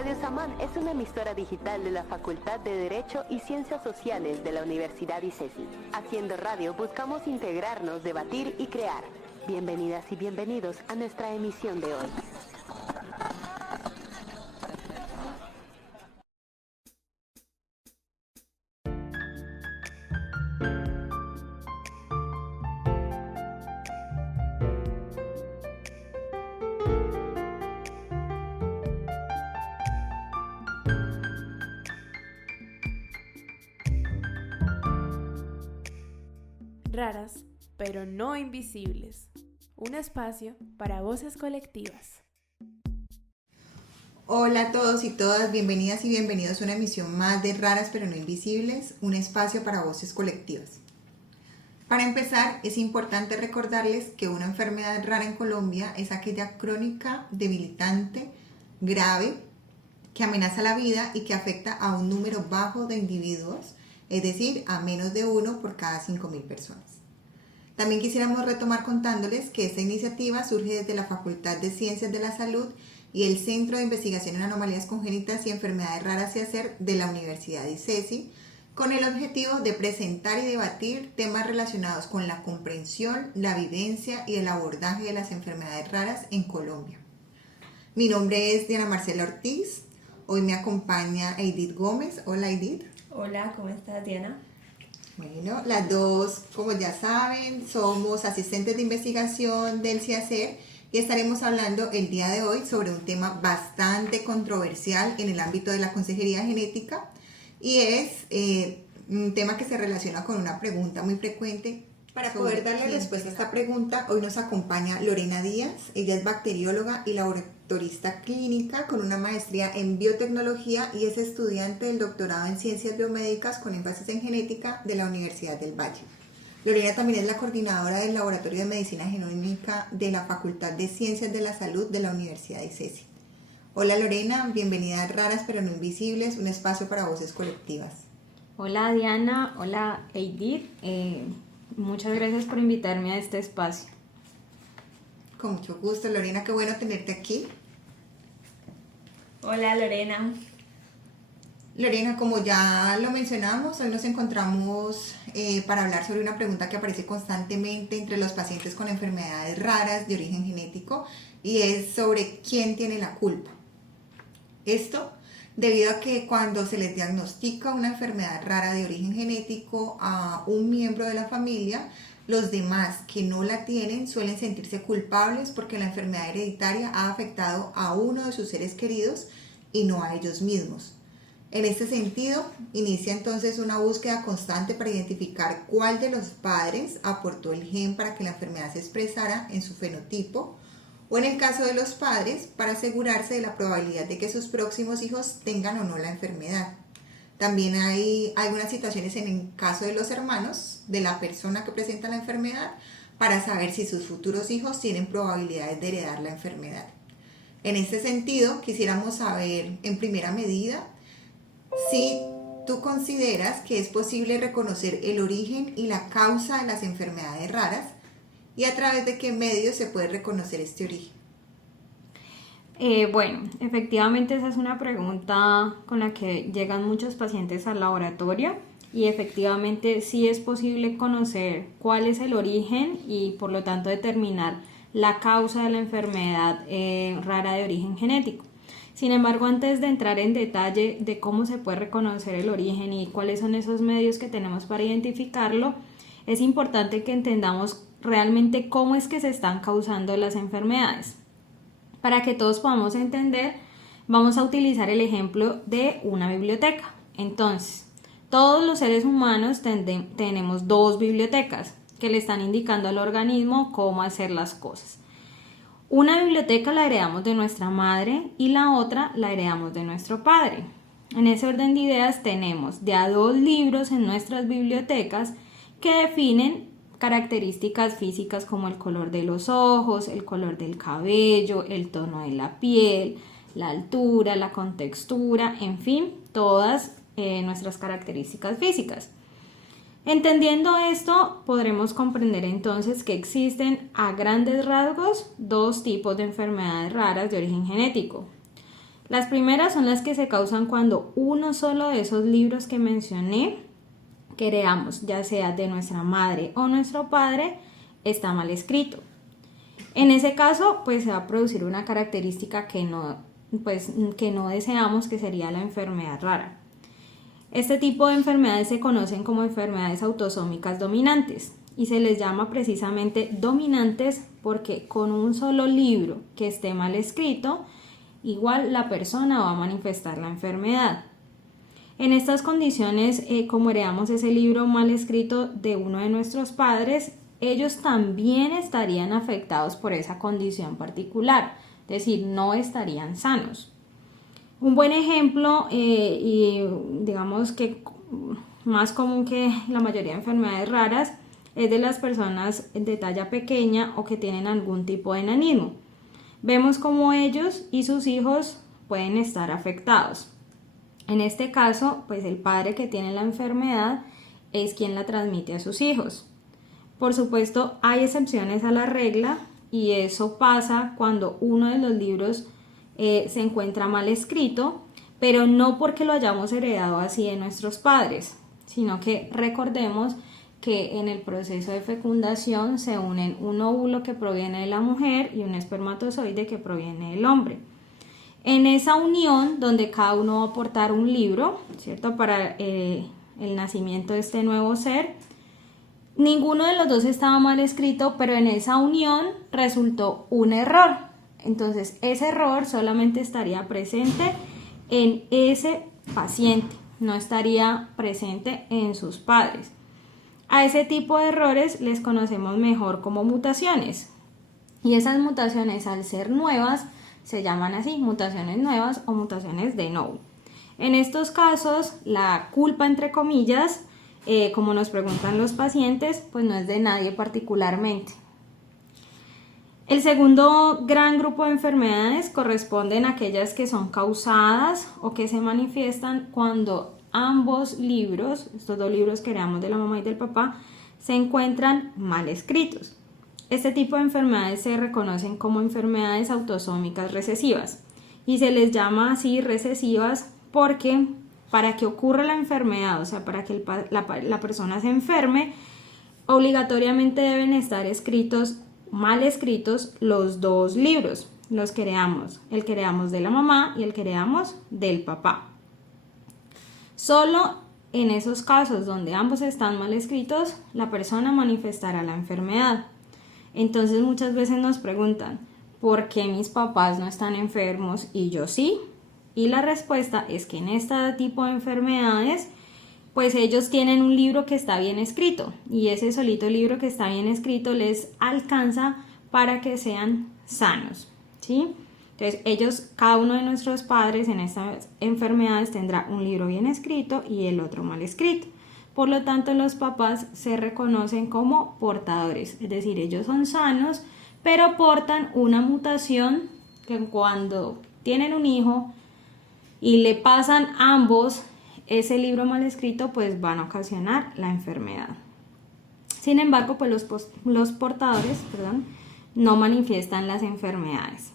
Radio Samán es una emisora digital de la Facultad de Derecho y Ciencias Sociales de la Universidad ICESI. Haciendo radio buscamos integrarnos, debatir y crear. Bienvenidas y bienvenidos a nuestra emisión de hoy. Raras, pero no invisibles. Un espacio para voces colectivas. Hola a todos y todas, bienvenidas y bienvenidos a una emisión más de Raras, pero no invisibles, un espacio para voces colectivas. Para empezar, es importante recordarles que una enfermedad rara en Colombia es aquella crónica, debilitante, grave, que amenaza la vida y que afecta a un número bajo de individuos, es decir, a menos de uno por cada 5.000 personas. También quisiéramos retomar contándoles que esta iniciativa surge desde la Facultad de Ciencias de la Salud y el Centro de Investigación en Anomalías Congénitas y Enfermedades Raras y Hacer de la Universidad ICESI, con el objetivo de presentar y debatir temas relacionados con la comprensión, la vivencia y el abordaje de las enfermedades raras en Colombia. Mi nombre es Diana Marcela Ortiz, hoy me acompaña Edith Gómez. Hola Edith. Hola, ¿cómo estás, Diana? Bueno, las dos, como ya saben, somos asistentes de investigación del CIACER y estaremos hablando el día de hoy sobre un tema bastante controversial en el ámbito de la consejería genética y es un tema que se relaciona con una pregunta muy frecuente. Para poder darle respuesta a esta pregunta, hoy nos acompaña Lorena Díaz. Ella es bacterióloga y laboratorista clínica con una maestría en biotecnología y es estudiante del doctorado en ciencias biomédicas con énfasis en genética de la Universidad del Valle. Lorena también es la coordinadora del Laboratorio de Medicina Genómica de la Facultad de Ciencias de la Salud de la Universidad ICESI. Hola Lorena, bienvenida a Raras pero no invisibles, un espacio para voces colectivas. Hola Diana, hola Edith. Muchas gracias por invitarme a este espacio. Con mucho gusto, Lorena, qué bueno tenerte aquí. Hola Lorena. Lorena, como ya lo mencionamos, hoy nos encontramos para hablar sobre una pregunta que aparece constantemente entre los pacientes con enfermedades raras de origen genético y es sobre quién tiene la culpa. Esto debido a que cuando se les diagnostica una enfermedad rara de origen genético a un miembro de la familia, los demás que no la tienen suelen sentirse culpables porque la enfermedad hereditaria ha afectado a uno de sus seres queridos y no a ellos mismos. En este sentido, inicia entonces una búsqueda constante para identificar cuál de los padres aportó el gen para que la enfermedad se expresara en su fenotipo, o en el caso de los padres, para asegurarse de la probabilidad de que sus próximos hijos tengan o no la enfermedad. También hay algunas situaciones en el caso de los hermanos de la persona que presenta la enfermedad para saber si sus futuros hijos tienen probabilidades de heredar la enfermedad. En este sentido, quisiéramos saber en primera medida si tú consideras que es posible reconocer el origen y la causa de las enfermedades raras y a través de qué medios se puede reconocer este origen. Bueno, efectivamente esa es una pregunta con la que llegan muchos pacientes al laboratorio y efectivamente sí es posible conocer cuál es el origen y por lo tanto determinar la causa de la enfermedad rara de origen genético. Sin embargo, antes de entrar en detalle de cómo se puede reconocer el origen y cuáles son esos medios que tenemos para identificarlo, es importante que entendamos realmente cómo es que se están causando las enfermedades. Para que todos podamos entender, vamos a utilizar el ejemplo de una biblioteca. Entonces, todos los seres humanos tenemos dos bibliotecas que le están indicando al organismo cómo hacer las cosas. Una biblioteca la heredamos de nuestra madre y la otra la heredamos de nuestro padre. En ese orden de ideas tenemos de a dos libros en nuestras bibliotecas que definen características físicas como el color de los ojos, el color del cabello, el tono de la piel, la altura, la contextura, en fin, todas nuestras características físicas. Entendiendo esto, podremos comprender entonces que existen a grandes rasgos dos tipos de enfermedades raras de origen genético. Las primeras son las que se causan cuando uno solo de esos libros que mencioné, que heredamos, ya sea de nuestra madre o nuestro padre, está mal escrito. En ese caso, pues se va a producir una característica que no deseamos, que sería la enfermedad rara. Este tipo de enfermedades se conocen como enfermedades autosómicas dominantes y se les llama precisamente dominantes porque con un solo libro que esté mal escrito, igual la persona va a manifestar la enfermedad. En estas condiciones, como heredamos ese libro mal escrito de uno de nuestros padres, ellos también estarían afectados por esa condición particular, es decir, no estarían sanos. Un buen ejemplo, y digamos que más común que la mayoría de enfermedades raras, es de las personas de talla pequeña o que tienen algún tipo de enanismo. Vemos cómo ellos y sus hijos pueden estar afectados. En este caso, pues el padre que tiene la enfermedad es quien la transmite a sus hijos. Por supuesto, hay excepciones a la regla y eso pasa cuando uno de los libros se encuentra mal escrito, pero no porque lo hayamos heredado así de nuestros padres, sino que recordemos que en el proceso de fecundación se unen un óvulo que proviene de la mujer y un espermatozoide que proviene del hombre. En esa unión, donde cada uno va a aportar un libro, ¿cierto?, para el nacimiento de este nuevo ser, ninguno de los dos estaba mal escrito, pero en esa unión resultó un error. Entonces, ese error solamente estaría presente en ese paciente, no estaría presente en sus padres. A ese tipo de errores les conocemos mejor como mutaciones. Y esas mutaciones, al ser nuevas, se llaman así, mutaciones nuevas o mutaciones de novo. En estos casos, la culpa, entre comillas, como nos preguntan los pacientes, pues no es de nadie particularmente. El segundo gran grupo de enfermedades corresponden a aquellas que son causadas o que se manifiestan cuando ambos libros, estos dos libros que heredamos de la mamá y del papá, se encuentran mal escritos. Este tipo de enfermedades se reconocen como enfermedades autosómicas recesivas y se les llama así recesivas porque para que ocurra la enfermedad, o sea, para que la persona se enferme, obligatoriamente deben estar mal escritos los dos libros, los que heredamos, el que heredamos de la mamá y el que heredamos del papá. Solo en esos casos donde ambos están mal escritos, la persona manifestará la enfermedad. Entonces muchas veces nos preguntan, ¿por qué mis papás no están enfermos y yo sí? Y la respuesta es que en este tipo de enfermedades, pues ellos tienen un libro que está bien escrito y ese solito libro que está bien escrito les alcanza para que sean sanos, ¿sí? Entonces ellos, cada uno de nuestros padres en estas enfermedades tendrá un libro bien escrito y el otro mal escrito. Por lo tanto, los papás se reconocen como portadores, es decir, ellos son sanos, pero portan una mutación que cuando tienen un hijo y le pasan ambos ese libro mal escrito, pues van a ocasionar la enfermedad. Sin embargo, pues los portadores, no manifiestan las enfermedades.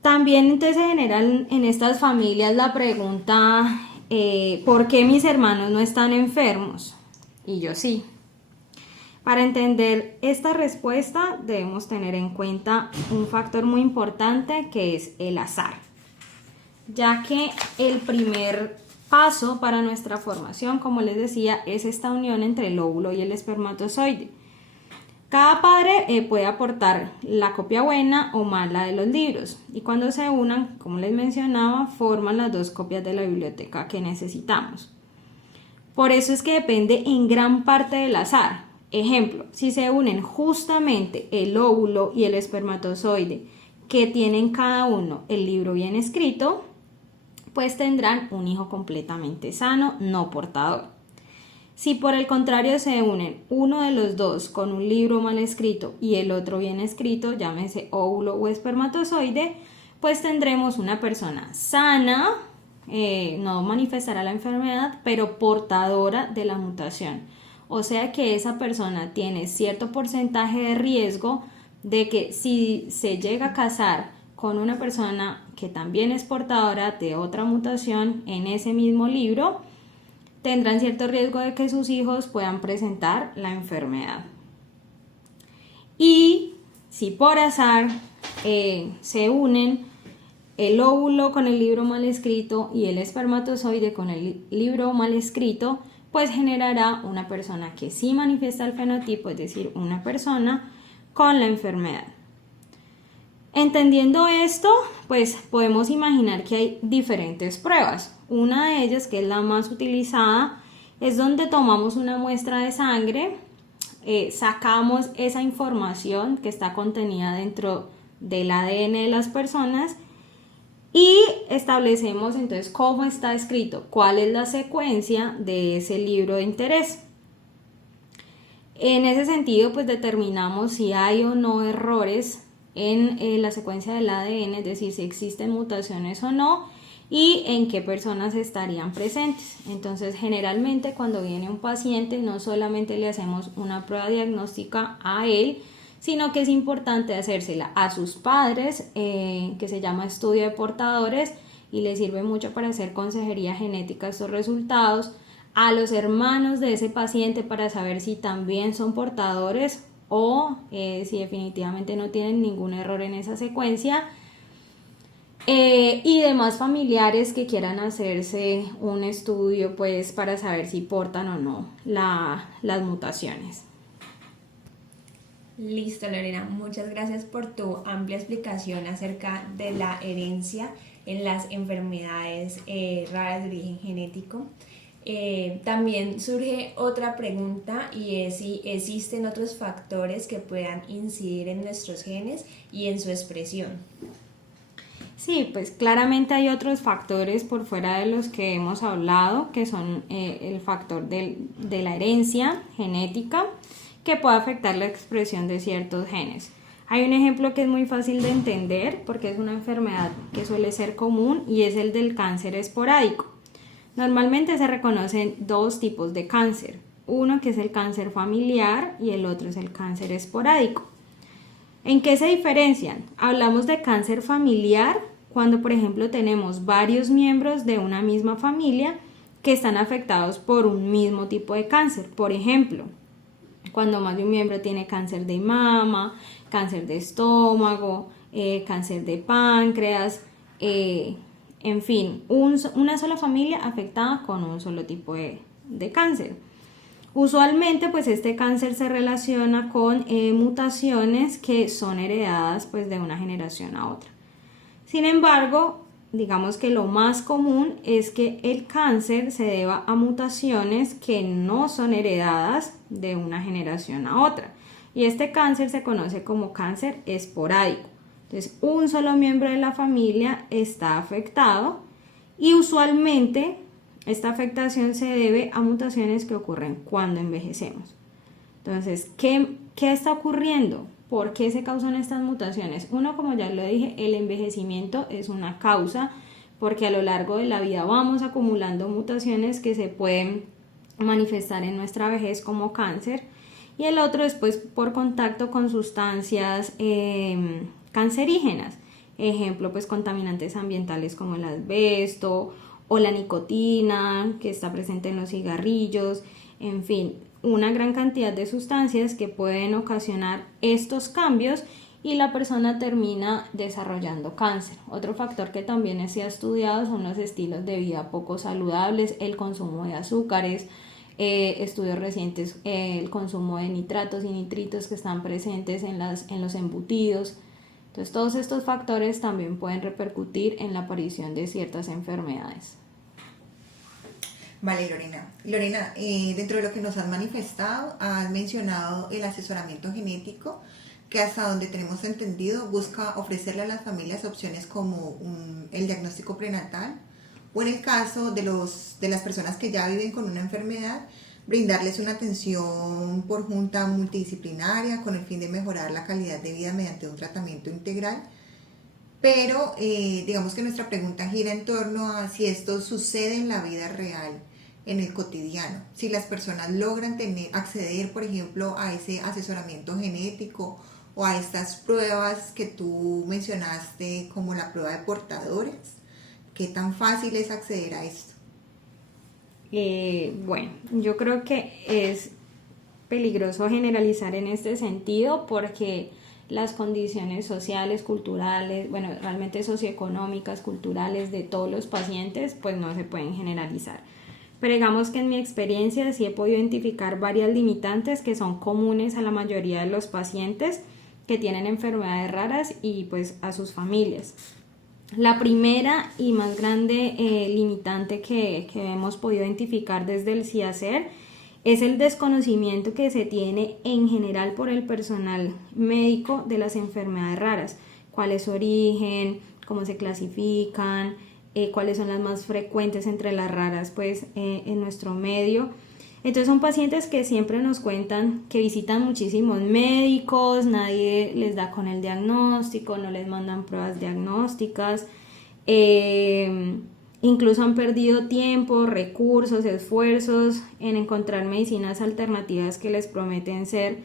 También entonces se genera en estas familias la pregunta, ¿por qué mis hermanos no están enfermos? Y yo sí. Para entender esta respuesta debemos tener en cuenta un factor muy importante que es el azar, ya que el primer paso para nuestra formación, como les decía, es esta unión entre el óvulo y el espermatozoide. Cada padre puede aportar la copia buena o mala de los libros y cuando se unan, como les mencionaba, forman las dos copias de la biblioteca que necesitamos. Por eso es que depende en gran parte del azar. Ejemplo, si se unen justamente el óvulo y el espermatozoide que tienen cada uno el libro bien escrito, pues tendrán un hijo completamente sano, no portador. Si por el contrario se unen uno de los dos con un libro mal escrito y el otro bien escrito, llámese óvulo o espermatozoide, pues tendremos una persona sana, no manifestará la enfermedad, pero portadora de la mutación. O sea que esa persona tiene cierto porcentaje de riesgo de que si se llega a casar con una persona que también es portadora de otra mutación en ese mismo libro, tendrán cierto riesgo de que sus hijos puedan presentar la enfermedad. Y si por azar se unen el óvulo con el libro mal escrito y el espermatozoide con el libro mal escrito, pues generará una persona que sí manifiesta el fenotipo, es decir, una persona con la enfermedad. Entendiendo esto, pues podemos imaginar que hay diferentes pruebas. Una de ellas, que es la más utilizada, es donde tomamos una muestra de sangre, sacamos esa información que está contenida dentro del ADN de las personas y establecemos entonces cómo está escrito, cuál es la secuencia de ese libro de interés. En ese sentido, pues determinamos si hay o no errores en la secuencia del ADN, es decir, si existen mutaciones o no y en qué personas estarían presentes. Entonces, generalmente cuando viene un paciente no solamente le hacemos una prueba diagnóstica a él, sino que es importante hacérsela a sus padres, que se llama estudio de portadores y le sirve mucho para hacer consejería genética estos resultados, a los hermanos de ese paciente para saber si también son portadores o si definitivamente no tienen ningún error en esa secuencia, y demás familiares que quieran hacerse un estudio pues para saber si portan o no las mutaciones. Listo, Lorena, muchas gracias por tu amplia explicación acerca de la herencia en las enfermedades raras de origen genético. También surge otra pregunta y es si existen otros factores que puedan incidir en nuestros genes y en su expresión. Sí, pues claramente hay otros factores por fuera de los que hemos hablado, que son el factor de la herencia genética, que puede afectar la expresión de ciertos genes. Hay un ejemplo que es muy fácil de entender porque es una enfermedad que suele ser común y es el del cáncer esporádico. Normalmente se reconocen dos tipos de cáncer, uno que es el cáncer familiar y el otro es el cáncer esporádico. ¿En qué se diferencian? Hablamos de cáncer familiar cuando, por ejemplo, tenemos varios miembros de una misma familia que están afectados por un mismo tipo de cáncer. Por ejemplo, cuando más de un miembro tiene cáncer de mama, cáncer de estómago, cáncer de páncreas, en fin, una sola familia afectada con un solo tipo de cáncer. Usualmente pues este cáncer se relaciona con mutaciones que son heredadas pues de una generación a otra. Sin embargo, digamos que lo más común es que el cáncer se deba a mutaciones que no son heredadas de una generación a otra. Y este cáncer se conoce como cáncer esporádico. Entonces, un solo miembro de la familia está afectado y usualmente esta afectación se debe a mutaciones que ocurren cuando envejecemos. Entonces, ¿qué está ocurriendo? ¿Por qué se causan estas mutaciones? Uno, como ya lo dije, el envejecimiento es una causa porque a lo largo de la vida vamos acumulando mutaciones que se pueden manifestar en nuestra vejez como cáncer. Y el otro es pues por contacto con sustancias cancerígenas. Ejemplo, pues contaminantes ambientales como el asbesto o la nicotina que está presente en los cigarrillos, en fin, una gran cantidad de sustancias que pueden ocasionar estos cambios y la persona termina desarrollando cáncer. Otro factor que también se ha estudiado son los estilos de vida poco saludables, el consumo de azúcares, estudios recientes, el consumo de nitratos y nitritos que están presentes en los embutidos. Entonces todos estos factores también pueden repercutir en la aparición de ciertas enfermedades. Vale, Lorena. Lorena, dentro de lo que nos has manifestado, has mencionado el asesoramiento genético, que hasta donde tenemos entendido busca ofrecerle a las familias opciones como el diagnóstico prenatal o en el caso de las personas que ya viven con una enfermedad, brindarles una atención por junta multidisciplinaria con el fin de mejorar la calidad de vida mediante un tratamiento integral. Pero digamos que nuestra pregunta gira en torno a si esto sucede en la vida real, en el cotidiano. Si las personas logran acceder, por ejemplo, a ese asesoramiento genético o a estas pruebas que tú mencionaste como la prueba de portadores? ¿Qué tan fácil es acceder a esto? Bueno, yo creo que es peligroso generalizar en este sentido porque las condiciones sociales, culturales, bueno, realmente socioeconómicas, culturales de todos los pacientes, pues no se pueden generalizar. Pero digamos que en mi experiencia sí he podido identificar varias limitantes que son comunes a la mayoría de los pacientes que tienen enfermedades raras y pues a sus familias. La primera y más grande limitante que hemos podido identificar desde el CIASER es el desconocimiento que se tiene en general por el personal médico de las enfermedades raras, cuál es su origen, cómo se clasifican, cuáles son las más frecuentes entre las raras pues, en nuestro medio. Entonces son pacientes que siempre nos cuentan que visitan muchísimos médicos, nadie les da con el diagnóstico, no les mandan pruebas diagnósticas, incluso han perdido tiempo, recursos, esfuerzos en encontrar medicinas alternativas que les prometen ser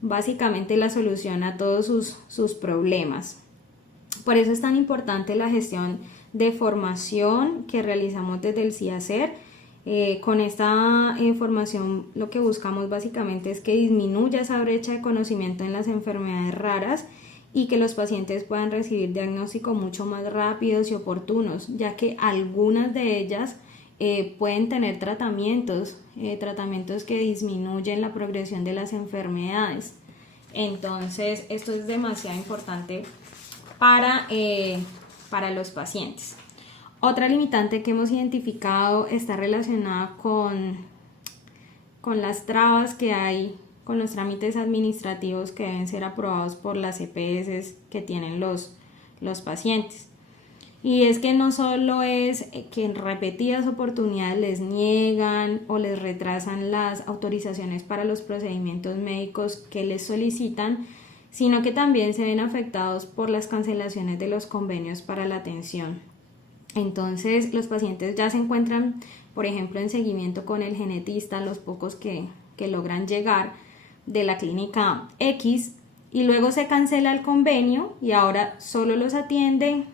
básicamente la solución a todos sus problemas. Por eso es tan importante la gestión de formación que realizamos desde el CIASER. Con esta información lo que buscamos básicamente es que disminuya esa brecha de conocimiento en las enfermedades raras y que los pacientes puedan recibir diagnósticos mucho más rápidos y oportunos, ya que algunas de ellas pueden tener tratamientos que disminuyen la progresión de las enfermedades. Entonces esto es demasiado importante para los pacientes. Otra limitante que hemos identificado está relacionada con las trabas que hay con los trámites administrativos que deben ser aprobados por las EPS que tienen los pacientes. Y es que no solo es que en repetidas oportunidades les niegan o les retrasan las autorizaciones para los procedimientos médicos que les solicitan, sino que también se ven afectados por las cancelaciones de los convenios para la atención. Entonces los pacientes ya se encuentran, por ejemplo, en seguimiento con el genetista, los pocos que logran llegar de la clínica X, y luego se cancela el convenio y ahora solo los atiende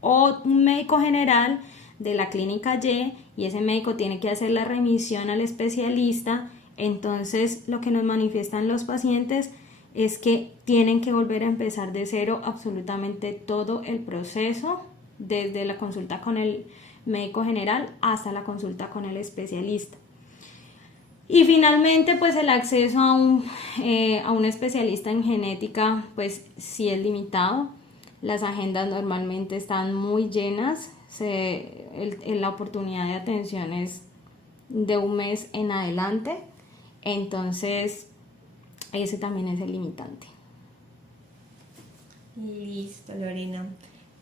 o un médico general de la clínica Y ese médico tiene que hacer la remisión al especialista. Entonces lo que nos manifiestan los pacientes es que tienen que volver a empezar de cero absolutamente todo el proceso, desde la consulta con el médico general hasta la consulta con el especialista. Y finalmente, pues el acceso a un especialista en genética, pues sí es limitado. Las agendas normalmente están muy llenas. La oportunidad de atención es de un mes en adelante. Entonces, ese también es el limitante. Listo, Lorena.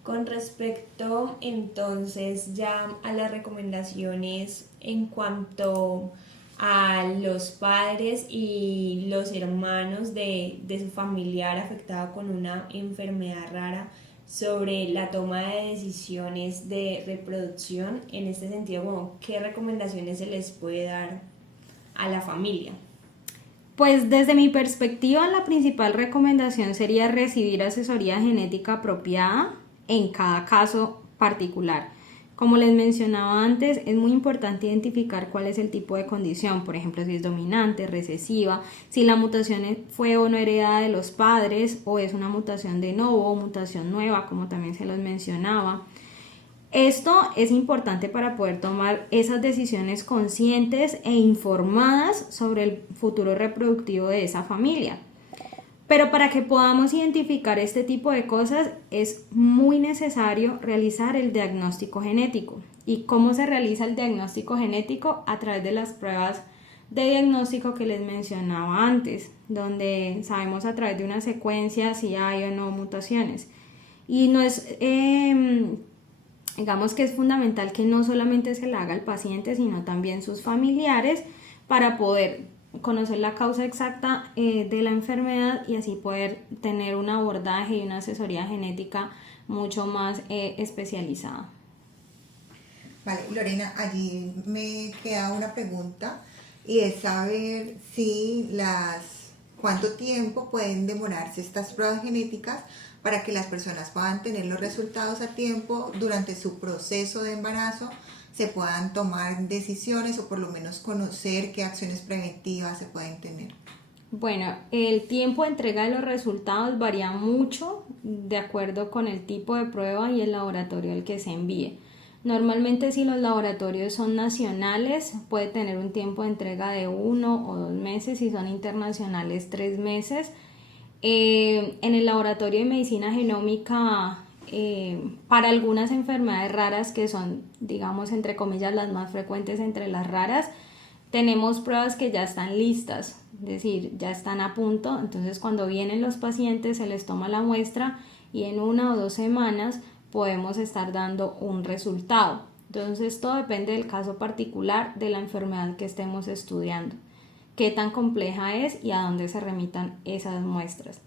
Con respecto entonces ya a las recomendaciones en cuanto a los padres y los hermanos de su familiar afectado con una enfermedad rara sobre la toma de decisiones de reproducción, en este sentido, ¿qué recomendaciones se les puede dar a la familia? Pues desde mi perspectiva, la principal recomendación sería recibir asesoría genética apropiada en cada caso particular. Como les mencionaba antes, es muy importante identificar cuál es el tipo de condición, por ejemplo, si es dominante, recesiva, si la mutación fue o no heredada de los padres o es una mutación de novo o mutación nueva, como también se los mencionaba. Esto es importante para poder tomar esas decisiones conscientes e informadas sobre el futuro reproductivo de esa familia. Pero para que podamos identificar este tipo de cosas es muy necesario realizar el diagnóstico genético. ¿Y cómo se realiza el diagnóstico genético? A través de las pruebas de diagnóstico que les mencionaba antes, donde sabemos a través de una secuencia si hay o no mutaciones. Y no es, digamos que es fundamental que no solamente se la haga al paciente, sino también sus familiares para poder conocer la causa exacta de la enfermedad y así poder tener un abordaje y una asesoría genética mucho más especializada. Vale, Lorena, allí me queda una pregunta y es saber si las cuánto tiempo pueden demorarse estas pruebas genéticas para que las personas puedan tener los resultados a tiempo durante su proceso de embarazo, se puedan tomar decisiones o por lo menos conocer qué acciones preventivas se pueden tener. Bueno, el tiempo de entrega de los resultados varía mucho de acuerdo con el tipo de prueba y el laboratorio al que se envíe. Normalmente, si los laboratorios son nacionales, puede tener un tiempo de entrega de 1 o 2 meses, si son internacionales 3 meses. En el laboratorio de medicina genómica, para algunas enfermedades raras que son, digamos, entre comillas, las más frecuentes entre las raras, tenemos pruebas que ya están listas, es decir, ya están a punto. Entonces, cuando vienen los pacientes se les toma la muestra y en 1 o 2 semanas podemos estar dando un resultado. Entonces, todo depende del caso particular de la enfermedad que estemos estudiando, qué tan compleja es y a dónde se remitan esas muestras.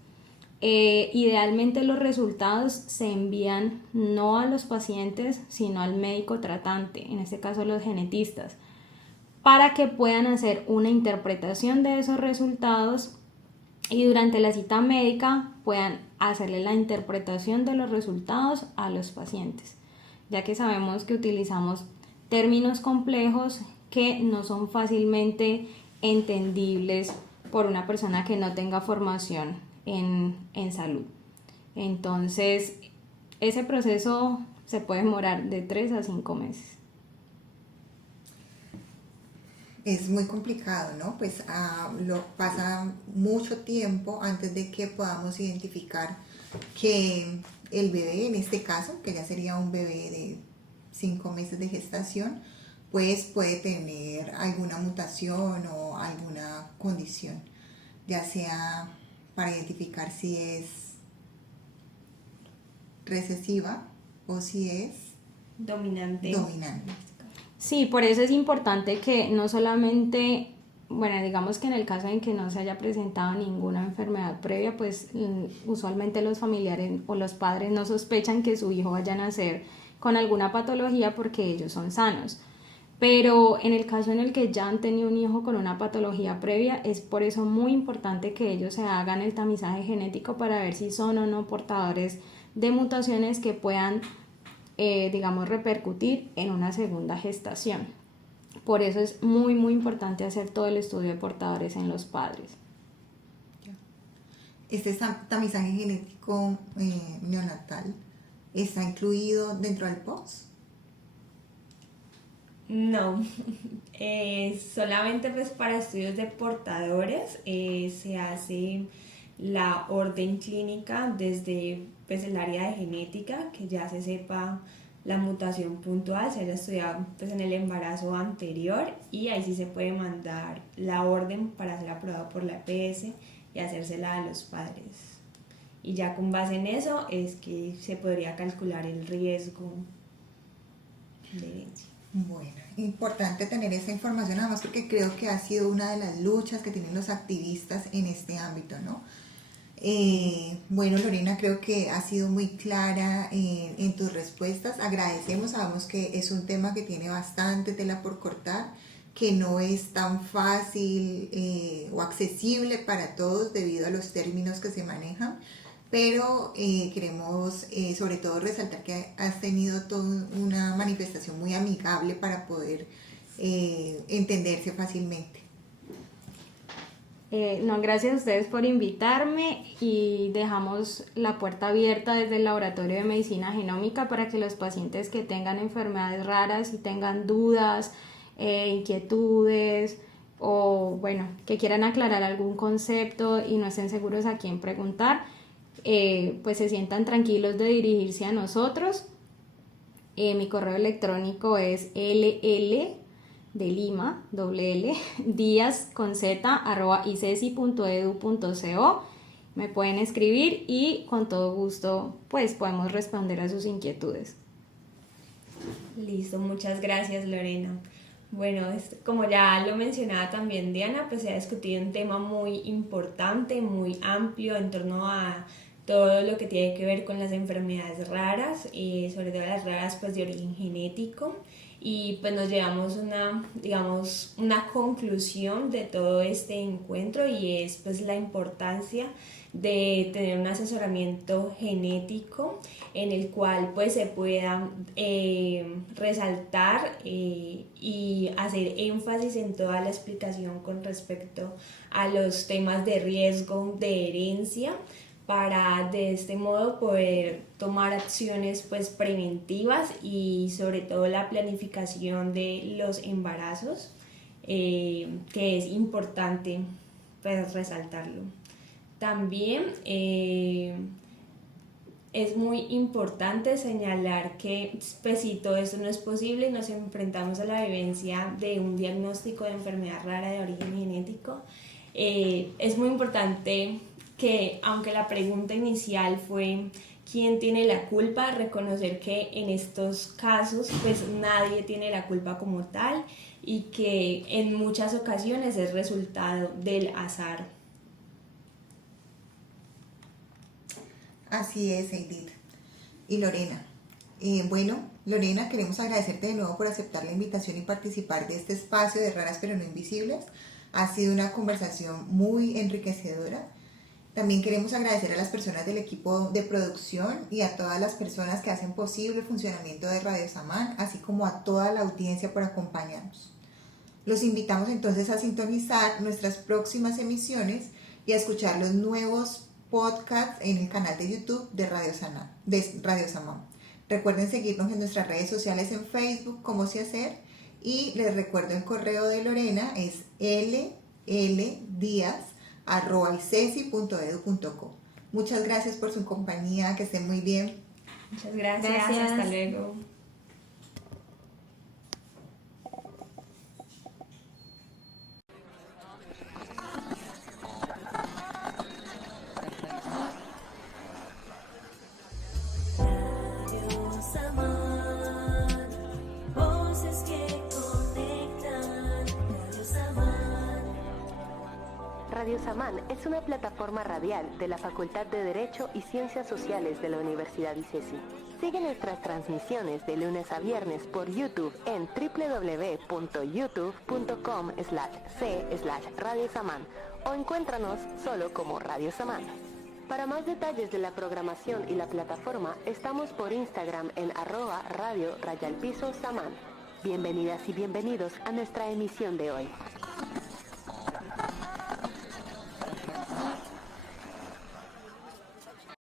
Idealmente los resultados se envían no a los pacientes, sino al médico tratante, en este caso los genetistas, para que puedan hacer una interpretación de esos resultados y durante la cita médica puedan hacerle la interpretación de los resultados a los pacientes, ya que sabemos que utilizamos términos complejos que no son fácilmente entendibles por una persona que no tenga formación en salud. Entonces, ese proceso se puede demorar de 3 a 5 meses. Es muy complicado, ¿no? Pues pasa mucho tiempo antes de que podamos identificar que el bebé, en este caso, que ya sería un bebé de 5 meses de gestación, pues puede tener alguna mutación o alguna condición, ya sea para identificar si es recesiva o si es dominante. Sí, por eso es importante que no solamente, bueno, digamos que en el caso en que no se haya presentado ninguna enfermedad previa, pues usualmente los familiares o los padres no sospechan que su hijo vaya a nacer con alguna patología porque ellos son sanos. Pero en el caso en el que ya han tenido un hijo con una patología previa, es por eso muy importante que ellos se hagan el tamizaje genético para ver si son o no portadores de mutaciones que puedan digamos, repercutir en una segunda gestación. Por eso es muy, muy importante hacer todo el estudio de portadores en los padres. ¿Este tamizaje genético neonatal está incluido dentro del POS? No, solamente pues para estudios de portadores se hace la orden clínica desde pues el área de genética, que ya se sepa la mutación puntual, se haya estudiado pues en el embarazo anterior, y ahí sí se puede mandar la orden para ser aprobado por la EPS y hacérsela a los padres. Y ya con base en eso es que se podría calcular el riesgo de herencia. Bueno, importante tener esa información, además porque creo que ha sido una de las luchas que tienen los activistas en este ámbito, ¿no? Bueno, Lorena, creo que has sido muy clara en tus respuestas. Agradecemos, sabemos que es un tema que tiene bastante tela por cortar, que no es tan fácil o accesible para todos debido a los términos que se manejan, pero queremos sobre todo resaltar que has tenido toda una manifestación muy amigable para poder entenderse fácilmente. No, gracias a ustedes por invitarme, y dejamos la puerta abierta desde el Laboratorio de Medicina Genómica para que los pacientes que tengan enfermedades raras y tengan dudas, inquietudes o bueno, que quieran aclarar algún concepto y no estén seguros a quién preguntar, pues se sientan tranquilos de dirigirse a nosotros. Mi correo electrónico es ll de Lima, L, Díaz con Z, @icesi.edu.co. Me pueden escribir y con todo gusto pues podemos responder a sus inquietudes. Listo, muchas gracias, Lorena. Bueno, como ya lo mencionaba también Diana, pues se ha discutido un tema muy importante, muy amplio en torno a todo lo que tiene que ver con las enfermedades raras, sobre todo las raras pues de origen genético, y pues nos llevamos una conclusión de todo este encuentro, y es pues la importancia de tener un asesoramiento genético en el cual pues se pueda resaltar y hacer énfasis en toda la explicación con respecto a los temas de riesgo de herencia, para de este modo poder tomar acciones pues preventivas y sobre todo la planificación de los embarazos, que es importante pues resaltarlo. También es muy importante señalar que pues, si todo esto no es posible y nos enfrentamos a la vivencia de un diagnóstico de enfermedad rara de origen genético, es muy importante que, aunque la pregunta inicial fue ¿quién tiene la culpa?, reconocer que en estos casos pues nadie tiene la culpa como tal, y que en muchas ocasiones es resultado del azar. Así es, Edith. Y Lorena. Bueno, Lorena, queremos agradecerte de nuevo por aceptar la invitación y participar de este espacio de Raras pero no Invisibles. Ha sido una conversación muy enriquecedora. También queremos agradecer a las personas del equipo de producción y a todas las personas que hacen posible el funcionamiento de Radio Samán, así como a toda la audiencia por acompañarnos. Los invitamos entonces a sintonizar nuestras próximas emisiones y a escuchar los nuevos podcasts en el canal de YouTube de Radio Samán. Recuerden seguirnos en nuestras redes sociales en Facebook, Cómo Se Hacer, y les recuerdo el correo de Lorena es lldiaz@icesi.edu.co. Muchas gracias por su compañía, que estén muy bien. Muchas gracias. Hasta luego. Radio Samán es una plataforma radial de la Facultad de Derecho y Ciencias Sociales de la Universidad ICESI. Sigue nuestras transmisiones de lunes a viernes por YouTube en www.youtube.com/c/Radio Samán o encuéntranos solo como Radio Samán. Para más detalles de la programación y la plataforma, estamos por Instagram en @radio_samán. Bienvenidas y bienvenidos a nuestra emisión de hoy.